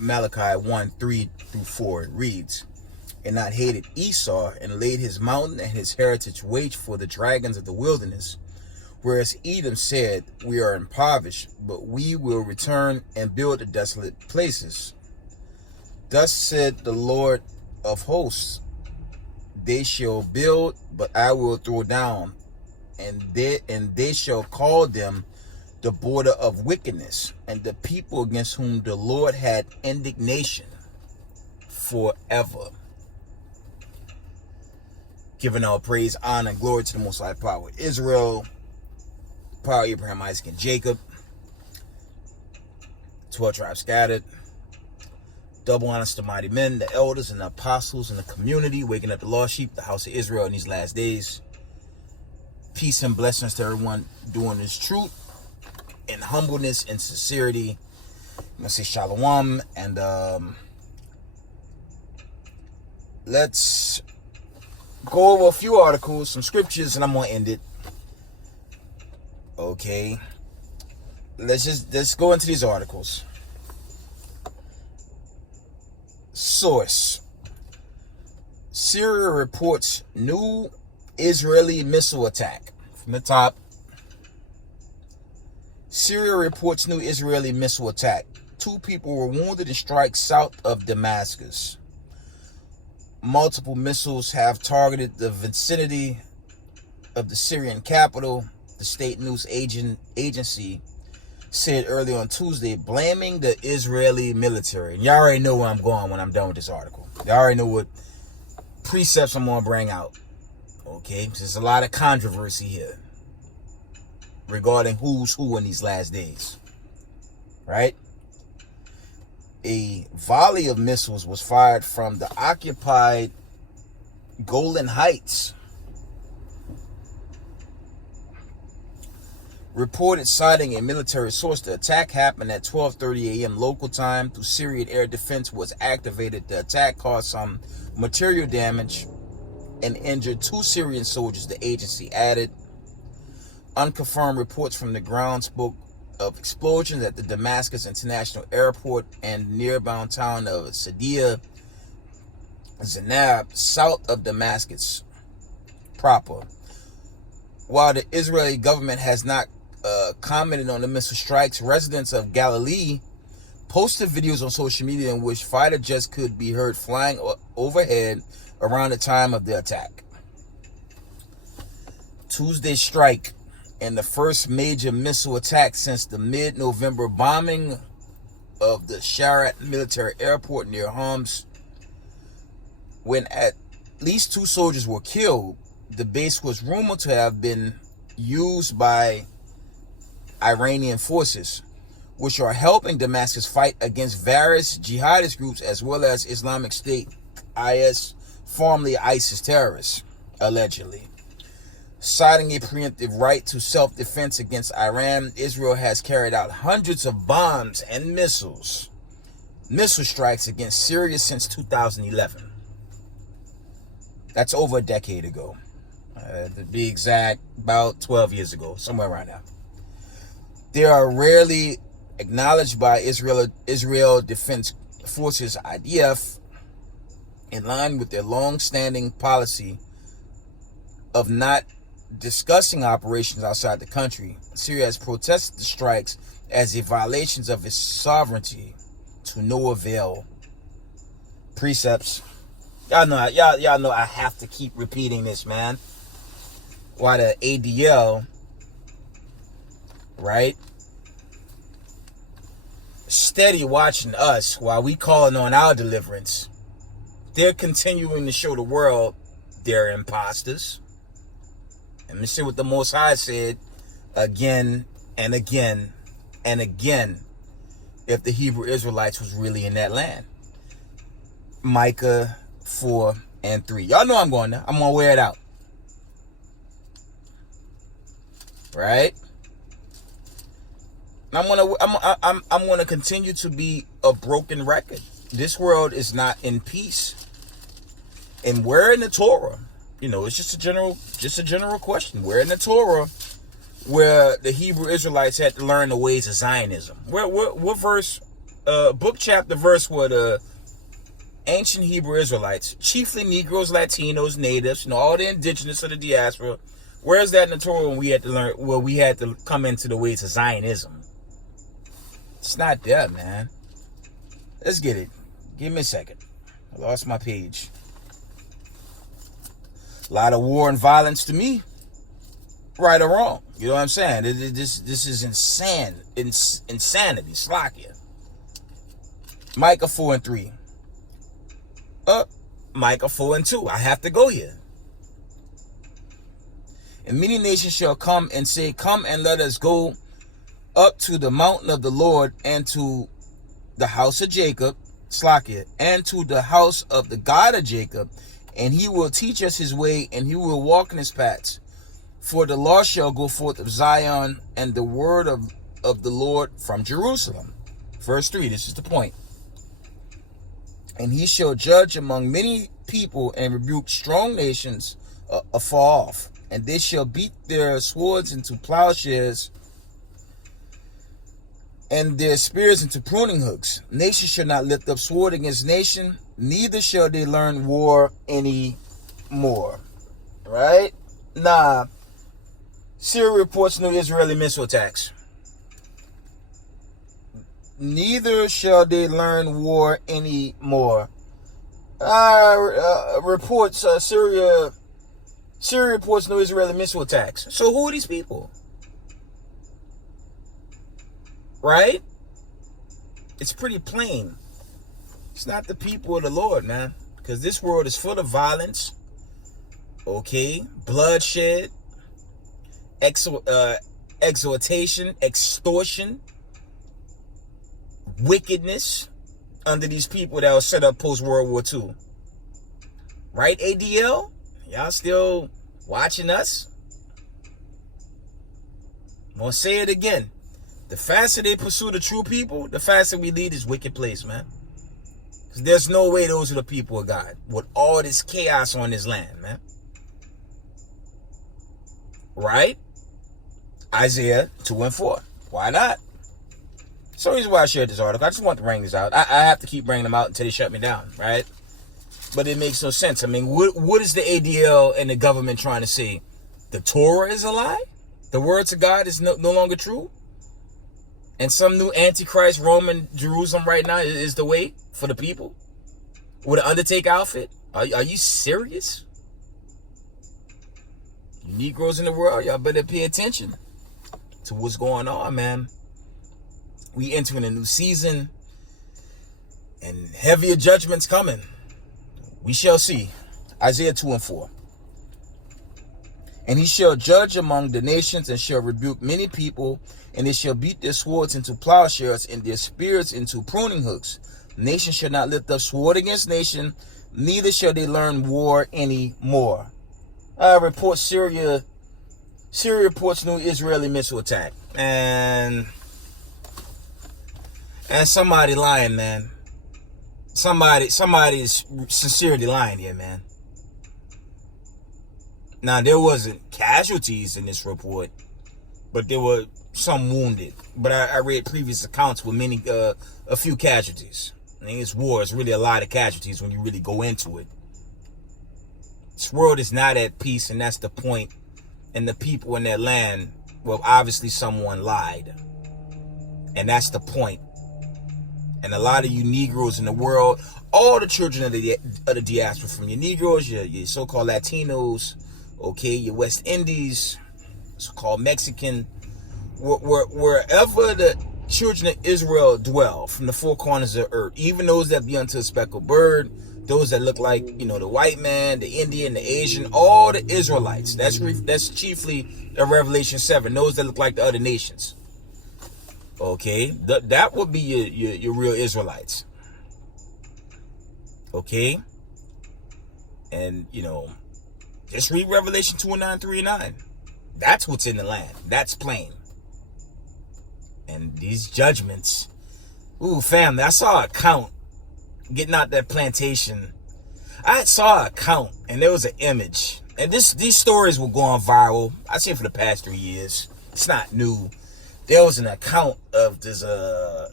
Malachi 1:3-4, it reads, "And not hated Esau, and laid his mountain and his heritage wait for the dragons of the wilderness. Whereas Edom said, we are impoverished, but we will return and build the desolate places. Thus said the Lord of hosts, they shall build, but I will throw down, and they shall call them the border of wickedness, and the people against whom the Lord had indignation forever." Giving all praise, honor, and glory to the Most High Power of Israel, power of Abraham, Isaac, and Jacob. 12 tribes scattered. Double honors to mighty men, the elders and the apostles in the community, waking up the lost sheep, the house of Israel in these last days. Peace and blessings to everyone doing this truth in humbleness and sincerity. I'm going to say shalom, and let's go over a few articles, some scriptures, and I'm going to end it. Okay. Let's go into these articles. Source: Syria reports new Israeli missile attack. From the top, Syria reports new Israeli missile attack. 2 people were wounded in strikes south of Damascus. Multiple missiles have targeted the vicinity of the Syrian capital, the state news agency said earlier on Tuesday, blaming the Israeli military. And y'all already know where I'm going when I'm done with this article. Y'all already know what precepts I'm going to bring out. Okay, there's a lot of controversy here regarding who's who in these last days. Right? A volley of missiles was fired from the occupied Golan Heights. Reported citing a military source, the attack happened at 12:30 a.m. local time. Through Syrian air defense was activated. The attack caused some material damage and injured 2 Syrian soldiers, the agency added. Unconfirmed reports from the ground spoke of explosions at the Damascus International Airport and nearby town of Sadia Zainab, south of Damascus proper. While the Israeli government has not commented on the missile strikes, residents of Galilee posted videos on social media in which fighter jets could be heard flying overhead around the time of the attack. Tuesday's strike and the first major missile attack since the mid-November bombing of the Sharat military airport near Homs, when at least 2 soldiers were killed. The base was rumored to have been used by Iranian forces, which are helping Damascus fight against various jihadist groups as well as Islamic State, IS, formerly ISIS terrorists, allegedly. Citing a preemptive right to self-defense against Iran, Israel has carried out hundreds of bombs and missile strikes against Syria since 2011. That's over a decade ago. To be exact, about 12 years ago, somewhere around there. They are rarely acknowledged by Israel Defense Forces, IDF, in line with their long-standing policy of not discussing operations outside the country. Syria has protested the strikes as a violation of its sovereignty to no avail. Precepts. Y'all know I have to keep repeating this, man. Why the ADL, right, steady watching us while we calling on our deliverance. They're continuing to show the world they're imposters. And let's see what the Most High said again and again and again if the Hebrew Israelites was really in that land. Micah 4:3. Y'all know I'm going there. I'm going to wear it out. Right? I'm gonna continue to be a broken record. This world is not in peace, and where in the Torah? You know, it's just a general question. Where in the Torah, where the Hebrew Israelites had to learn the ways of Zionism? What verse book, chapter, verse were the ancient Hebrew Israelites, chiefly Negroes, Latinos, natives, all the indigenous of the diaspora. Where's that in the Torah when we had to learn, well, we had to come into the ways of Zionism? It's not there, man. Let's get it. Give me a second. I lost my page. A lot of war and violence to me. Right or wrong. You know what I'm saying? This is insanity. Slakia. Micah 4:3. Micah 4:2. I have to go here. And many nations shall come and say, come and let us go up to the mountain of the Lord and to the house of Jacob, Slakia, and to the house of the God of Jacob, and he will teach us his way, and he will walk in his paths. For the law shall go forth of Zion, and the word of the Lord from Jerusalem. Verse 3, this is the point. And he shall judge among many people and rebuke strong nations afar off. And they shall beat their swords into plowshares and their spears into pruning hooks. Nation shall not lift up sword against nation, neither shall they learn war any more. Right? Nah. Syria reports new Israeli missile attacks. Neither shall they learn war any more. Reports Syria reports new Israeli missile attacks. So who are these people? Right? It's pretty plain. It's not the people of the Lord, man. Because this world is full of violence. Okay? Bloodshed. Exhortation. Extortion. Wickedness. Under these people that were set up post-World War II. Right, ADL? Y'all still watching us? I'm going to say it again. The faster they pursue the true people, the faster we lead this wicked place, man. Because there's no way those are the people of God with all this chaos on this land, man. Right? Isaiah 2:4. Why not? That's the reason why I shared this article. I just want to bring this out. I have to keep bringing them out until they shut me down, right? But it makes no sense. I mean, what is the ADL and the government trying to say? The Torah is a lie? The words of God is no longer true? And some new Antichrist Roman Jerusalem right now is the way for the people? With an Undertaker outfit? Are you serious? You Negroes in the world, y'all better pay attention to what's going on, man. We entering a new season. And heavier judgments coming. We shall see. Isaiah 2:4. And he shall judge among the nations and shall rebuke many people, and they shall beat their swords into plowshares and their spears into pruning hooks. Nation shall not lift up sword against nation, neither shall they learn war any more. Syria reports new Israeli missile attack. And somebody lying, man. Somebody is sincerely lying here, man. Now, there wasn't casualties in this report, but there were some wounded. But I read previous accounts with a few casualties. I mean, it's war. It's really a lot of casualties when you really go into it. This world is not at peace, and that's the point. And the people in that land, well, obviously someone lied. And that's the point. And a lot of you Negroes in the world, all the children of the diaspora, from your Negroes, your so-called Latinos, okay, your West Indies, so-called Mexican, wherever the children of Israel dwell from the four corners of the earth, even those that be unto a speckled bird, those that look like, the white man, the Indian, the Asian, all the Israelites. That's chiefly in Revelation 7, those that look like the other nations. Okay, that would be your real Israelites. Okay, and just read Revelation 2:9-3-9. That's what's in the land. That's plain. And these judgments. Ooh, family, I saw a count getting out that plantation. I saw a count, and there was an image. And these stories were going viral, I'd say, for the past 3 years. It's not new. there was an account of this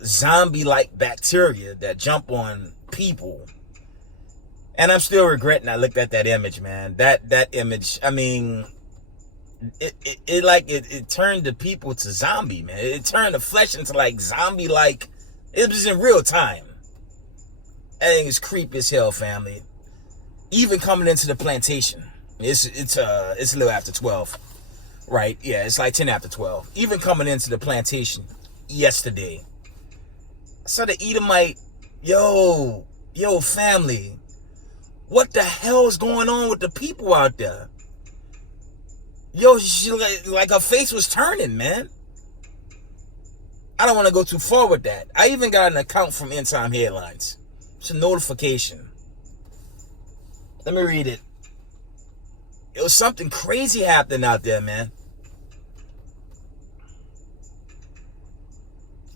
zombie-like bacteria that jump on people. And I'm still regretting I looked at that image, man. That image, I mean, it turned the people to zombie, man. It turned the flesh into like zombie-like. It was in real time. That thing is creepy as hell, family. Even coming into the plantation. It's a little after 12. Right, yeah, it's like 10 after 12. Even coming into the plantation yesterday, I saw the Edomite, yo, family, what the hell is going on with the people out there? Yo, she like her face was turning, man. I don't want to go too far with that. I even got an account from End Time Headlines. It's a notification. Let me read it. It was something crazy happening out there, man.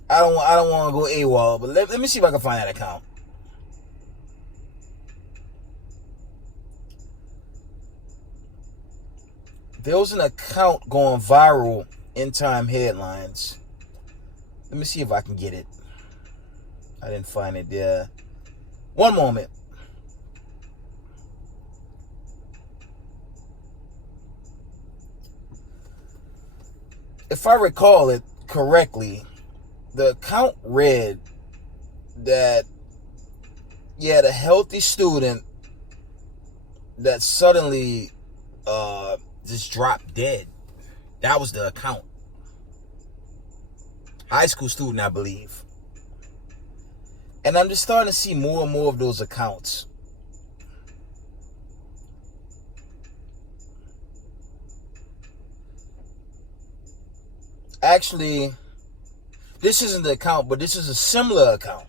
I don't want to go AWOL, but let me see if I can find that account. There was an account going viral in Time Headlines. Let me see if I can get it. I didn't find it there. One moment. If I recall it correctly, the account read that you had a healthy student that suddenly just dropped dead. That was the account. High school student, I believe. And I'm just starting to see more and more of those accounts. Actually, this isn't the account, but this is a similar account.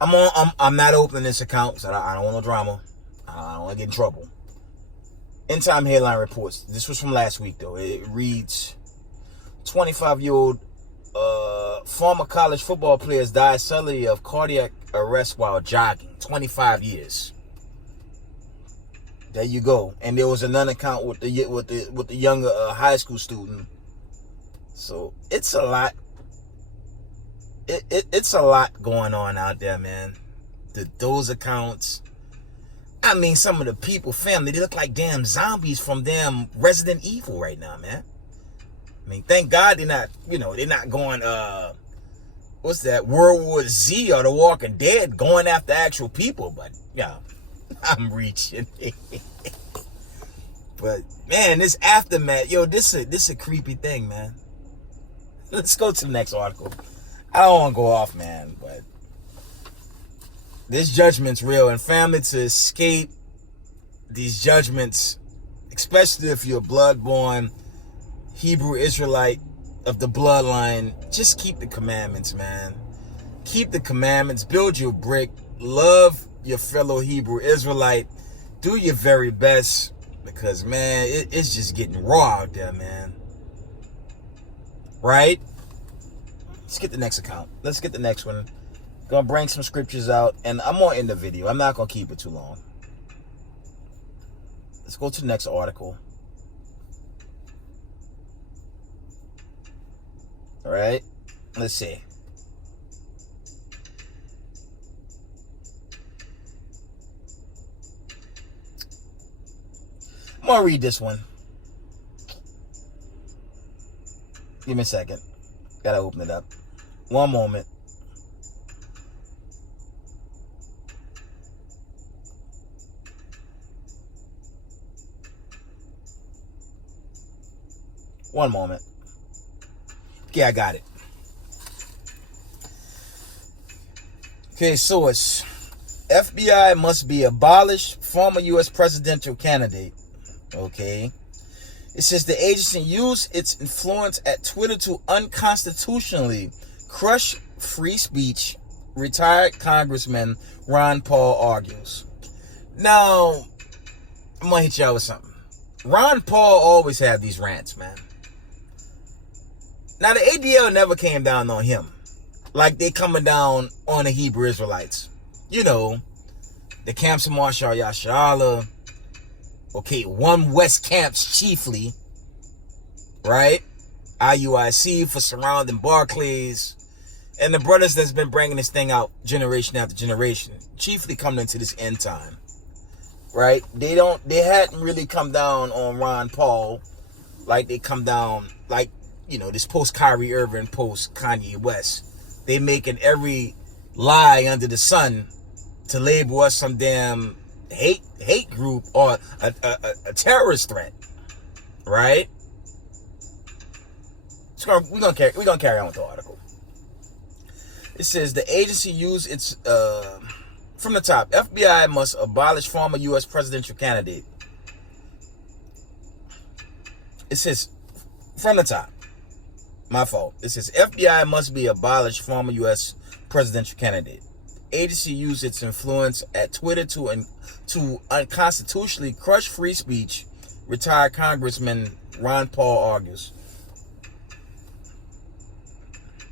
I'm not opening this account, so I don't want no drama. I don't want to get in trouble. End Time Headline reports. This was from last week, though. It reads, 25-year-old former college football players died suddenly of cardiac arrest while jogging. 25 years. There you go. And there was another account with the younger high school student. So it's a lot. It's a lot going on out there, man. Those accounts. I mean, some of the people, family, they look like damn zombies from damn Resident Evil right now, man. I mean, thank God they're not going, what's that, World War Z or The Walking Dead going after actual people. But, yeah, I'm reaching. But, man, this aftermath, yo, this a creepy thing, man. Let's go to the next article. I don't want to go off, man, but this judgment's real. And family, to escape these judgments, especially if you're a blood-born Hebrew Israelite of the bloodline, just keep the commandments, man. Keep the commandments. Build your brick. Love your fellow Hebrew Israelite. Do your very best, because, man, it's just getting raw out there, man. Right? Let's get the next account. Let's get the next one. Gonna bring some scriptures out, and I'm gonna end the video. I'm not gonna keep it too long. Let's go to the next article. All right, let's see. I'm gonna read this one. Give me a second. Gotta open it up. One moment. One moment. Okay, I got it. Okay, source. FBI must be abolished. Former U.S. presidential candidate. Okay. It says the agency used its influence at Twitter to unconstitutionally crush free speech, retired Congressman Ron Paul argues. Now, I'm going to hit y'all with something. Ron Paul always had these rants, man. Now, the ADL never came down on him like they coming down on the Hebrew Israelites. You know, the camps of Marshal Yashala. Okay, One West camps chiefly, right? IUIC for surrounding Barclays, and the brothers that's been bringing this thing out generation after generation, chiefly coming into this end time, right? They hadn't really come down on Ron Paul like they come down, like, this post Kyrie Irving, post Kanye West. They making every lie under the sun to label us some damn hate group or a terrorist threat, right? We're gonna carry on with the article. It says the agency used its from the top. FBI must abolish former U.S. presidential candidate. It says from the top. My fault. It says FBI must be abolished former U.S. presidential candidate. Agency used its influence at Twitter to unconstitutionally crush free speech. Retired Congressman Ron Paul argues.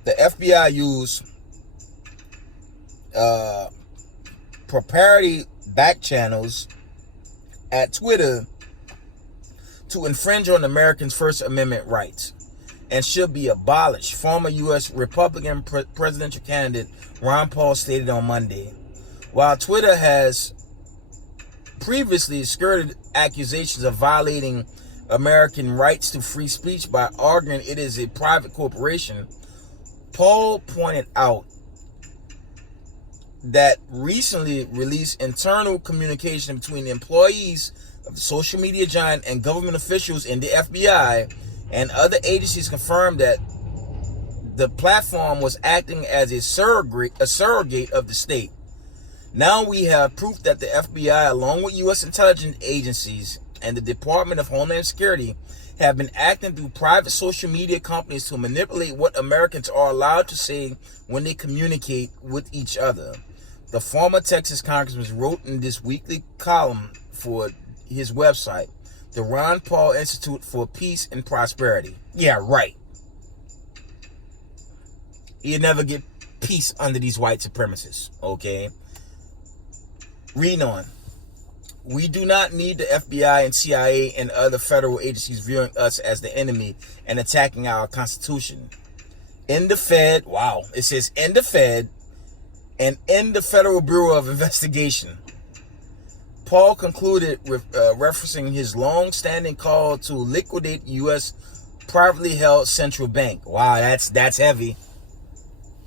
The FBI used proprietary back channels at Twitter to infringe on Americans' First Amendment rights and should be abolished, former U.S. Republican presidential candidate Ron Paul stated on Monday. While Twitter has previously skirted accusations of violating American rights to free speech by arguing it is a private corporation, Paul pointed out that recently released internal communication between employees of the social media giant and government officials in the FBI and other agencies confirmed that the platform was acting as a surrogate of the state. Now we have proof that the FBI, along with U.S. intelligence agencies and the Department of Homeland Security, have been acting through private social media companies to manipulate what Americans are allowed to say when they communicate with each other. The former Texas congressman wrote in this weekly column for his website, the Ron Paul Institute for Peace and Prosperity. Yeah, right. You never get peace under these white supremacists, okay? Reading on. We do not need the FBI and CIA and other federal agencies viewing us as the enemy and attacking our Constitution. In the Fed, wow, it says in the Fed and in the Federal Bureau of Investigation. Paul concluded with referencing his long-standing call to liquidate U.S. privately held central bank. Wow, that's heavy.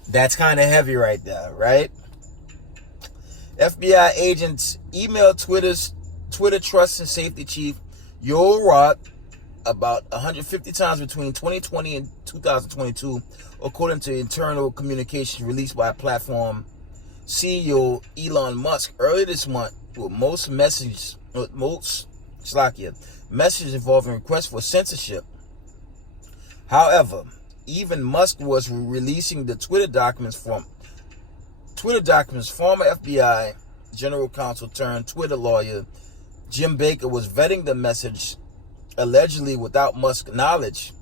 That's kind of heavy right there, right? FBI agents emailed Twitter Trust and Safety Chief Yoel Roth about 150 times between 2020 and 2022, according to internal communications released by platform CEO Elon Musk earlier this month, with most messages involving requests for censorship. However, even Musk was releasing the Twitter documents, former FBI General Counsel turned Twitter lawyer Jim Baker was vetting the message allegedly without Musk's knowledge.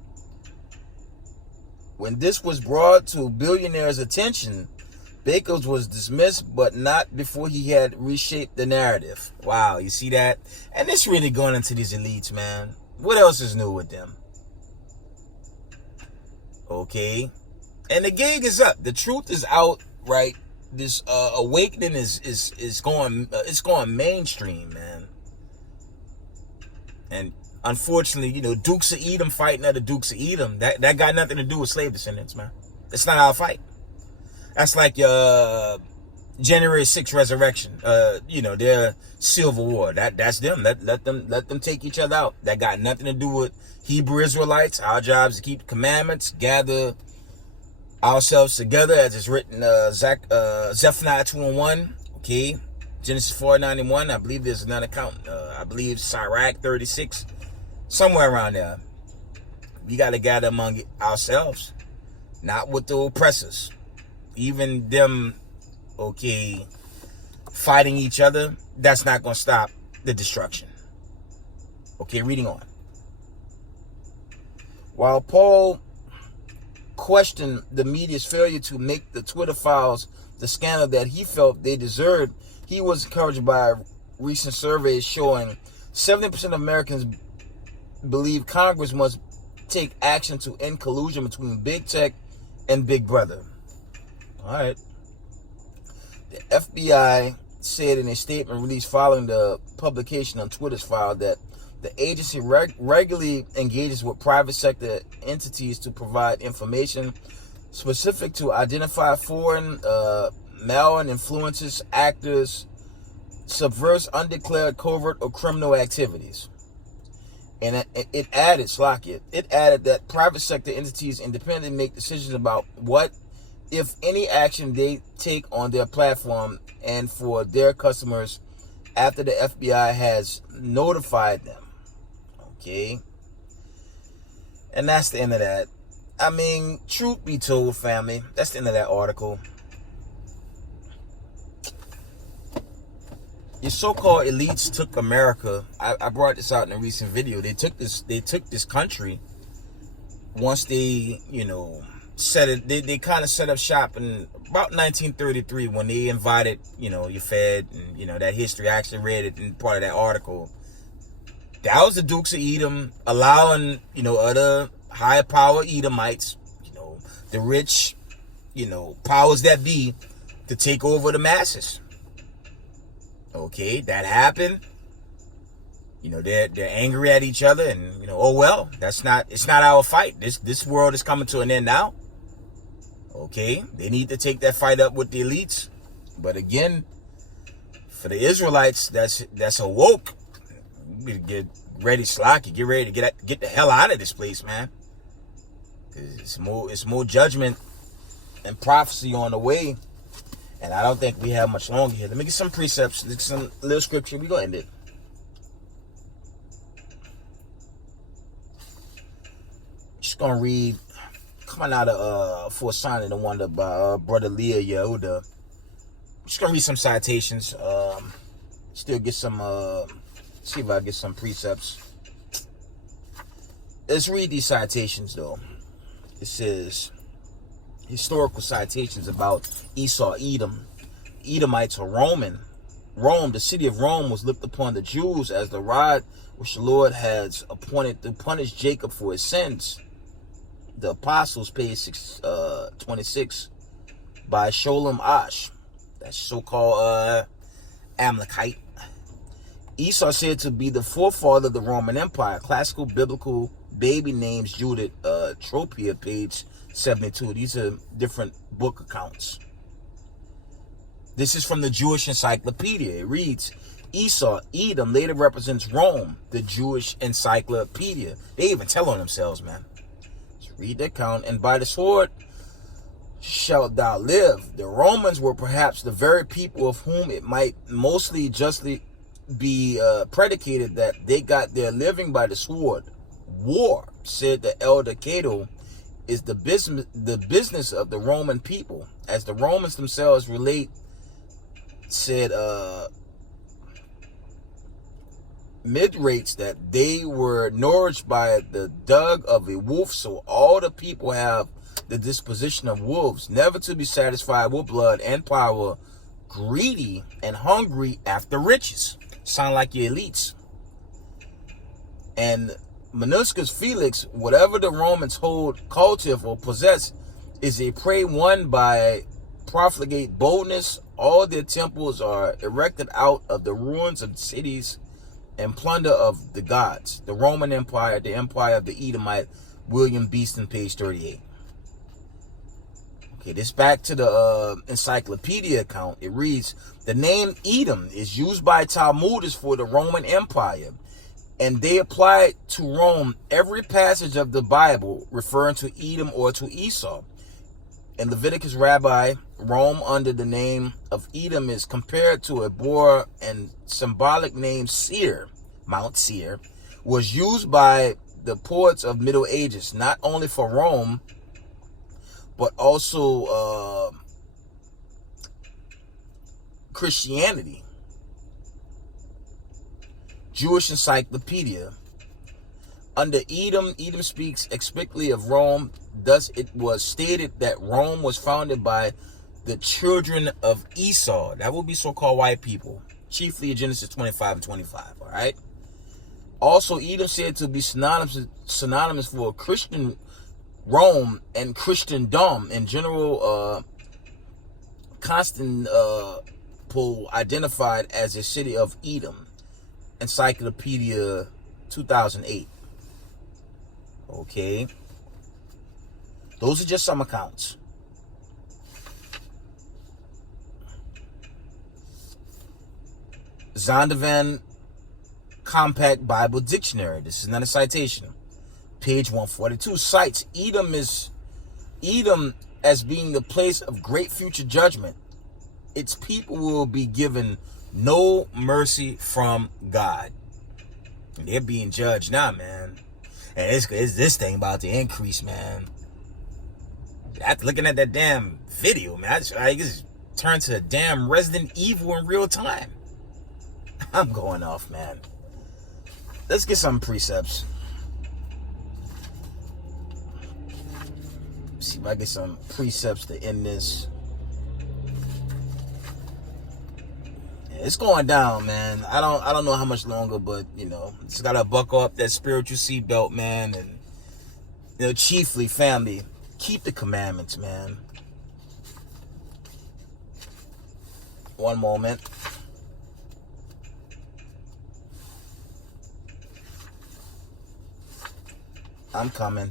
When this was brought to billionaire's attention, Baker was dismissed, but not before he had reshaped the narrative. Wow, you see that? And it's really going into these elites, man. What else is new with them? Okay. And the gig is up. The truth is out, right? This awakening is going mainstream, man. And unfortunately, Dukes of Edom fighting other Dukes of Edom. That got nothing to do with slave descendants, man. It's not our fight. That's like your January 6th resurrection. Their Civil War. That's them. Let them take each other out. That got nothing to do with Hebrew Israelites. Our job is to keep the commandments, gather ourselves together, as it's written, Zephaniah 2:1. Okay, Genesis 4:91. I believe there's another count. I believe Sirach 36, somewhere around there. We got to gather among ourselves, not with the oppressors. Even them, okay, fighting each other, that's not going to stop the destruction. Okay, reading on. While Paul questioned the media's failure to make the Twitter files the scandal that he felt they deserved, he was encouraged by recent surveys showing 70% of Americans believe Congress must take action to end collusion between big tech and Big Brother. All right. The FBI said in a statement released following the publication on Twitter's file that the agency regularly engages with private sector entities to provide information specific to identify foreign malign influences, actors, subverts undeclared covert or criminal activities. And it added, it added that private sector entities independently make decisions about what, if any, action they take on their platform and for their customers after the FBI has notified them. Okay. And that's the end of that. I mean, truth be told, family, that's the end of that article. Your so-called elites took America. I brought this out in a recent video. They took this country once they, set it. They kind of set up shop in about 1933 when they invited, your Fed, and that history. I actually read it in part of that article. That was the Dukes of Edom allowing, other high power Edomites, the rich, powers that be, to take over the masses. Okay, that happened. They're angry at each other, and oh well, it's not our fight. This world is coming to an end now. Okay, they need to take that fight up with the elites. But again, for the Israelites that's awoke, you get ready, Slocky. Get ready to get the hell out of this place, man. It's more judgment and prophecy on the way. And I don't think we have much longer here. Let me get some precepts, some little scripture. We're going to end it. Just going to read, coming out of For a Sign and a Wonder by Brother Leah Yehuda. Just going to read some citations. Still get some, see if I get some precepts. Let's read these citations, though. It says, historical citations about Esau, Edom. Edomites are Roman. Rome, the city of Rome, was looked upon the Jews as the rod which the Lord has appointed to punish Jacob for his sins. The Apostles, page 26, by Sholem Ash, that's so-called Amalekite. Esau said to be the forefather of the Roman Empire. Classical biblical baby names, Judith Tropia, page 72. These are different book accounts. This is from the Jewish Encyclopedia. It reads, Esau, Edom, later represents Rome, the Jewish Encyclopedia. They even tell on themselves, man. Let's read the account. And by the sword shalt thou live. The Romans were perhaps the very people of whom it might mostly justly be predicated that they got their living by the sword. War, said the elder Cato, is the business of the Roman people, as the Romans themselves relate, said mid-rates, that they were nourished by the dug of a wolf, so all the people have the disposition of wolves, never to be satisfied with blood and power, greedy and hungry after riches. Sound like your elites. And Minuscus Felix, whatever the Romans hold, cultive, or possess, is a prey won by profligate boldness. All their temples are erected out of the ruins of cities and plunder of the gods. The Roman Empire, the empire of the Edomite, William Beeston, page 38. Okay, this back to the encyclopedia account. It reads, the name Edom is used by Talmudists for the Roman Empire, and they apply to Rome every passage of the Bible referring to Edom or to Esau. In Leviticus Rabbi, Rome under the name of Edom is compared to a boar, and symbolic name Seir, Mount Seir, was used by the poets of Middle Ages, not only for Rome, but also Christianity. Jewish Encyclopedia. Under Edom, Edom speaks explicitly of Rome. Thus, it was stated that Rome was founded by the children of Esau. That will be so-called white people, chiefly in Genesis 25 and 25, all right? Also, Edom said to be synonymous for Christian Rome and Christendom in general. Constantinople identified as a city of Edom. Encyclopedia 2008. Okay. Those are just some accounts. Zondervan Compact Bible Dictionary. This is not a citation. Page 142 cites Edom as being the place of great future judgment. Its people will be given no mercy from God. And they're being judged now, man. And it's this thing about to increase, man. After looking at that damn video, man, I just turned to a damn Resident Evil in real time. I'm going off, man. Let's get some precepts. See if I get some precepts to end this. Yeah, it's going down, man. I don't know how much longer, but you know, just gotta buckle up that spiritual seatbelt, man, and you know, chiefly family, keep the commandments, man. One moment. I'm coming.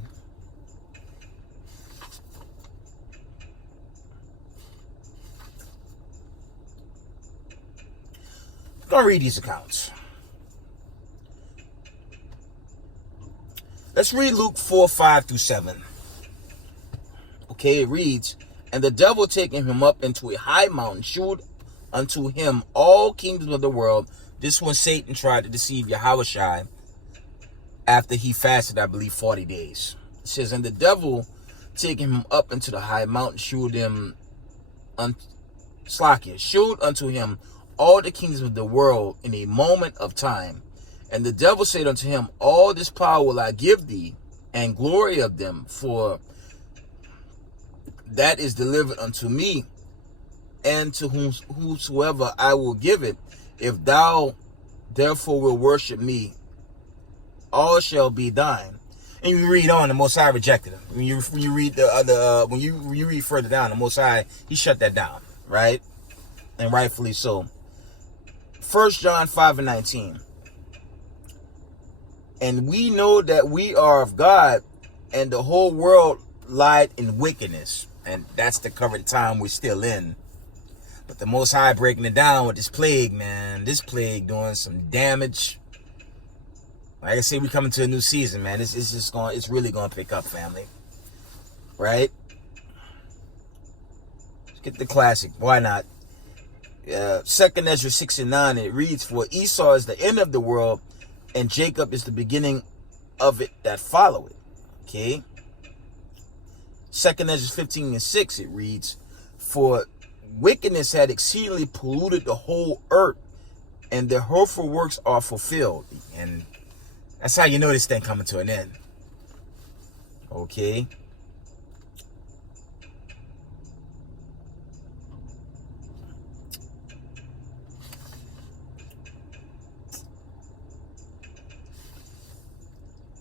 I'm gonna read these accounts. Let's read Luke 4:5-7. Okay, it reads, and the devil taking him up into a high mountain shewed unto him all kingdoms of the world. This one Satan tried to deceive Yahushua after he fasted, I believe, 40 days. It says, and the devil taking him up into the high mountain shewed unto him all the kingdoms of the world in a moment of time. And the devil said unto him, all this power will I give thee, and glory of them, for that is delivered unto me, and to whosoever I will give it. If thou therefore will worship me, all shall be thine. And you read on, the Most High rejected him. When you read the other, when you read further down, the Most High, he shut that down, right? And rightfully so. 1 John 5:19. And we know that we are of God, and the whole world lied in wickedness. And that's the current time we're still in. But the Most High breaking it down with this plague, man. This plague doing some damage. Like I say, we coming to a new season, man. It's really gonna pick up, family. Right? Let's get the classic. Why not? 2nd Esdras 6:9, it reads, for Esau is the end of the world, and Jacob is the beginning of it that follow it. Okay. 2nd Esdras 15:6, it reads, for wickedness had exceedingly polluted the whole earth, and their hurtful works are fulfilled. And that's how you know this thing coming to an end. Okay.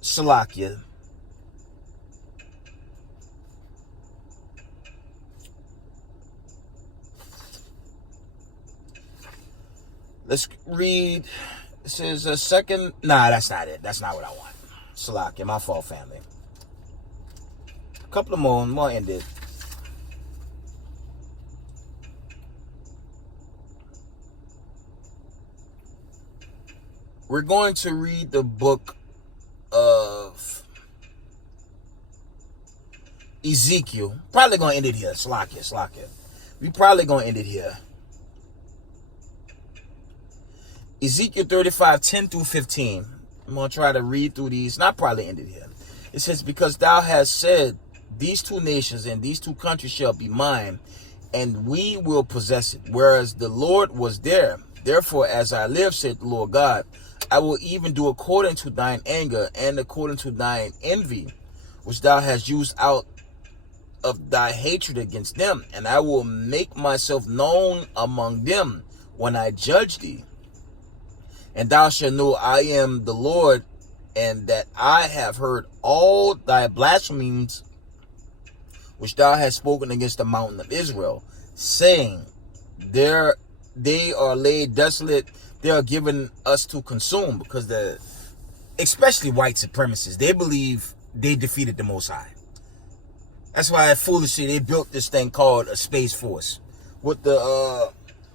Salakia. Let's read. It says a second. Nah, that's not it. That's not what I want. Salakia, my fault, family. A couple of more ended. We're going to read the book of Ezekiel. Probably going to end it here. Salakia. We probably going to end it here. Ezekiel 35:10-15. I'm going to try to read through these, and I'll probably end it here. It says, because thou hast said, these two nations and these two countries shall be mine, and we will possess it, whereas the Lord was there. Therefore, as I live, said the Lord God, I will even do according to thine anger and according to thine envy, which thou hast used out of thy hatred against them, and I will make myself known among them when I judge thee. And thou shalt know I am the Lord, and that I have heard all thy blasphemies which thou hast spoken against the mountain of Israel, saying, there they are laid desolate, they are given us to consume. Because especially white supremacists, they believe they defeated the Most High. That's why foolishly they built this thing called a space force, with the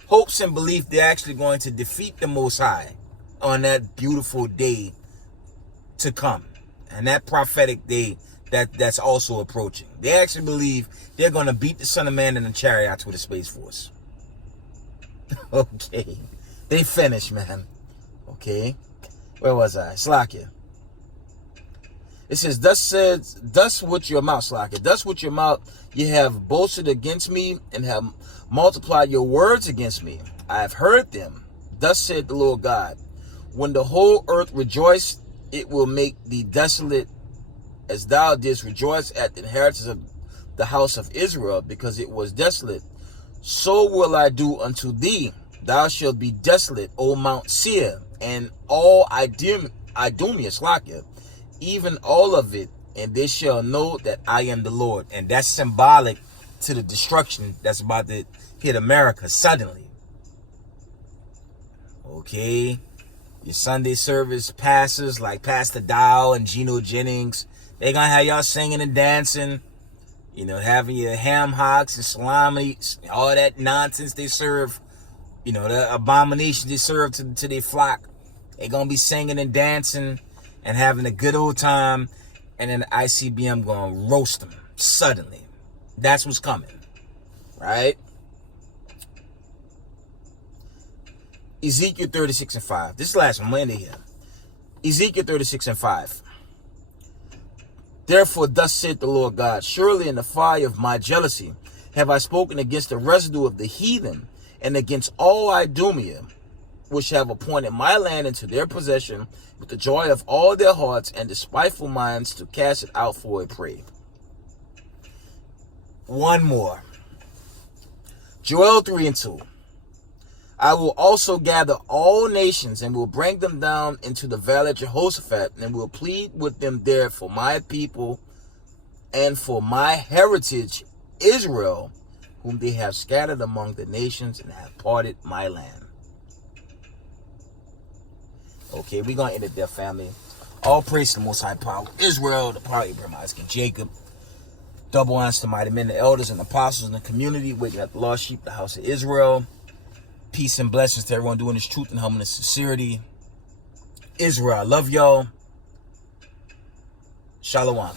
hopes and belief they're actually going to defeat the Most High on that beautiful day to come, and that prophetic day that's also approaching. They actually believe they're going to beat the Son of Man in the chariots with a space force. Okay, they finished, man. Okay, where was I? Slakia. It says, thus with your mouth, Slakia, thus with your mouth you have boasted against me, and have multiplied your words against me. I have heard them. Thus said the Lord God, when the whole earth rejoiced, it will make thee desolate, as thou didst rejoice at the inheritance of the house of Israel, because it was desolate. So will I do unto thee. Thou shalt be desolate, O Mount Seir, and all Idumea, Slakia, even all of it, and they shall know that I am the Lord. And that's symbolic to the destruction that's about to hit America suddenly. Okay, your Sunday service pastors like Pastor Dow and Geno Jennings, they're gonna have y'all singing and dancing, having your ham hocks and salami, all that nonsense they serve, the abominations they serve to their flock. They're gonna be singing and dancing and having a good old time, and then the ICBM gonna roast them suddenly. That's what's coming, right? Ezekiel 36:5. This last one, landed here. Ezekiel 36:5. Therefore, thus saith the Lord God, surely in the fire of my jealousy have I spoken against the residue of the heathen, and against all Idumea, which have appointed my land into their possession with the joy of all their hearts and despiteful minds, to cast it out for a prey. One more. Joel 3:2. I will also gather all nations, and will bring them down into the valley of Jehoshaphat, and will plead with them there for my people and for my heritage Israel, whom they have scattered among the nations and have parted my land. Okay, we're going to end it there, family. All praise to the Most High Power, Israel, the power of Abraham, Isaac, and Jacob. Double honors to mighty men, the elders, and apostles in the community, waking up the lost sheep, the house of Israel. Peace and blessings to everyone doing this truth and humbleness, sincerity. Israel, I love y'all. Shalom.